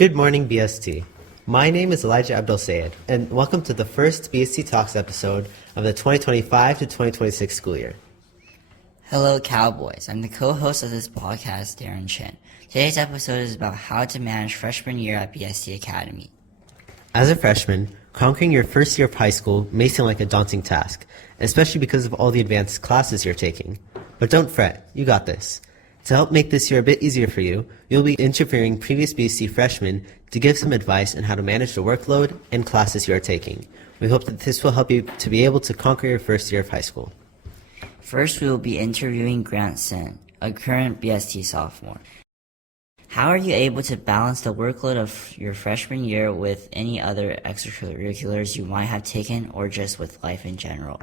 Good morning, BST. My name is Elijah Abdel Sayed, and welcome to the first BST Talks episode of the 2025 to 2026 school year. Hello, Cowboys. I'm the co-host of this podcast, Darren Chen. Today's episode is about how to manage freshman year at BST Academy. As a freshman, conquering your first year of high school may seem like a daunting task, especially because of all the advanced classes you're taking. But don't fret, you got this. To help make this year a bit easier for you, you'll be interviewing previous BST freshmen to give some advice on how to manage the workload and classes you are taking. We hope that this will help you to be able to conquer your first year of high school. First, we will be interviewing Grant Sen, a current BST sophomore. How are you able to balance the workload of your freshman year with any other extracurriculars you might have taken or just with life in general?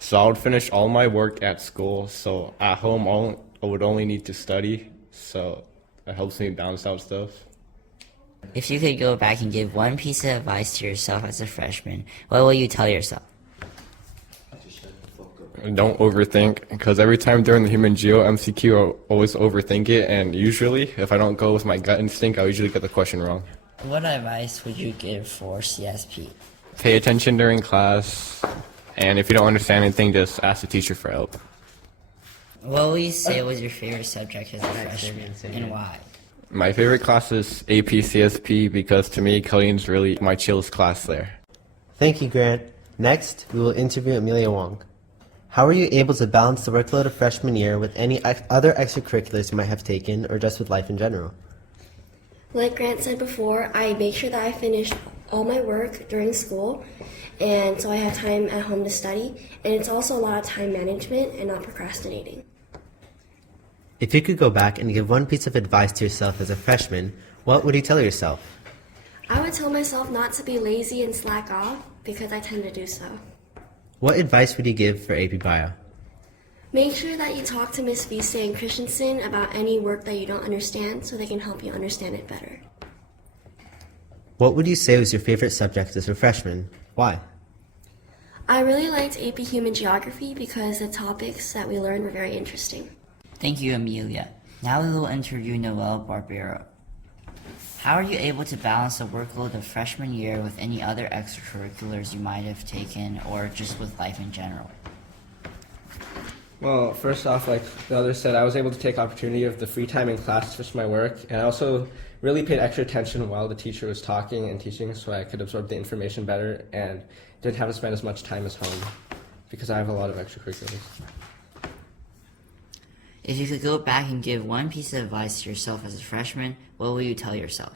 So I would finish all my work at school, so at home I would only need to study, so it helps me balance out stuff. If you could go back and give one piece of advice to yourself as a freshman, what will you tell yourself? Don't overthink, because every time during the human geo MCQ, I always overthink it, and usually, if I don't go with my gut instinct, I usually get the question wrong. What advice would you give for CSP? Pay attention during class, and if you don't understand anything, just ask the teacher for help. What will you say was your favorite subject as a freshman, and why? My favorite class is AP CSP, because to me, coding is really my chillest class there. Thank you, Grant. Next, we will interview Amelia Wong. How are you able to balance the workload of freshman year with any other extracurriculars you might have taken or just with life in general? Like Grant said before, I make sure that I finish all my work during school, and so I have time at home to study, and it's also a lot of time management and not procrastinating. If you could go back and give one piece of advice to yourself as a freshman, what would you tell yourself? I would tell myself not to be lazy and slack off, because I tend to do so. What advice would you give for AP Bio? Make sure that you talk to Miss Vise and Christensen about any work that you don't understand so they can help you understand it better. What would you say was your favorite subject as a freshman? Why? I really liked AP Human Geography because the topics that we learned were very interesting. Thank you, Amelia. Now we will interview Noelle Barbero. How are you able to balance the workload of freshman year with any other extracurriculars you might have taken or just with life in general? Well, first off, like the others said, I was able to take opportunity of the free time in class to finish my work, and I also really paid extra attention while the teacher was talking and teaching so I could absorb the information better and didn't have to spend as much time as home because I have a lot of extracurriculars. If you could go back and give one piece of advice to yourself as a freshman, what will you tell yourself?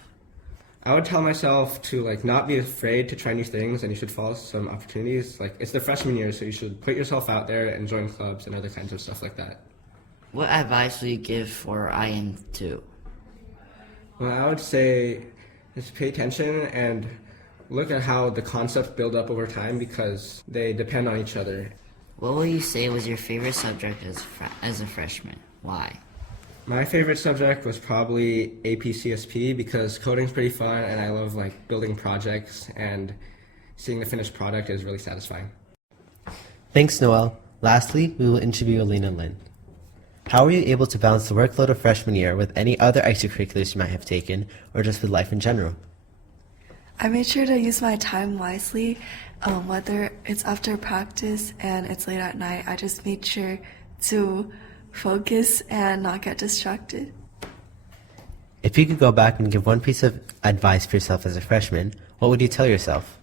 I would tell myself to not be afraid to try new things, and you should follow some opportunities. It's the freshman year, so you should put yourself out there and join clubs and other kinds of stuff like that. What advice will you give for IN2? Well, I would say just pay attention and look at how the concepts build up over time because they depend on each other. What will you say was your favorite subject as a freshman? Why? My favorite subject was probably AP CSP because coding's pretty fun and I love building projects and seeing the finished product is really satisfying. Thanks, Noelle. Lastly, we will interview Alina Lin. How were you able to balance the workload of freshman year with any other extracurriculars you might have taken or just with life in general? I made sure to use my time wisely, whether it's after practice and it's late at night. I just made sure to focus and not get distracted. If you could go back and give one piece of advice for yourself as a freshman, what would you tell yourself?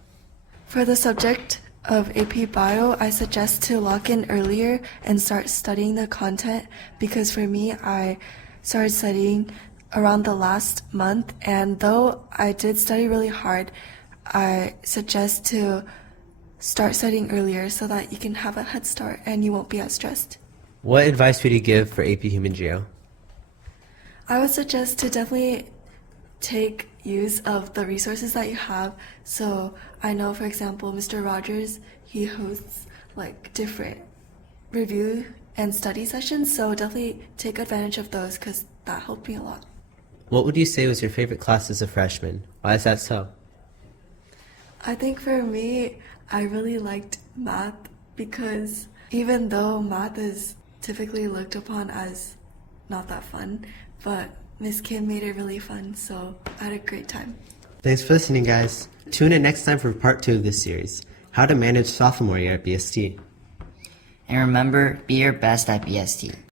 For the subject of AP Bio, I suggest to lock in earlier and start studying the content because for me, I started studying around the last month, and though I did study really hard, I suggest to start studying earlier so that you can have a head start and you won't be as stressed. What advice would you give for AP Human Geo? I would suggest to definitely take use of the resources that you have. So I know, for example, Mr. Rogers, he hosts different review and study sessions, so definitely take advantage of those because that helped me a lot. What would you say was your favorite class as a freshman? Why is that so? I think for me, I really liked math because even though math is typically looked upon as not that fun, but Miss Kim made it really fun, so I had a great time. Thanks for listening, guys. Tune in next time for part 2 of this series, How to Manage Sophomore Year at BST. And remember, be your best at BST.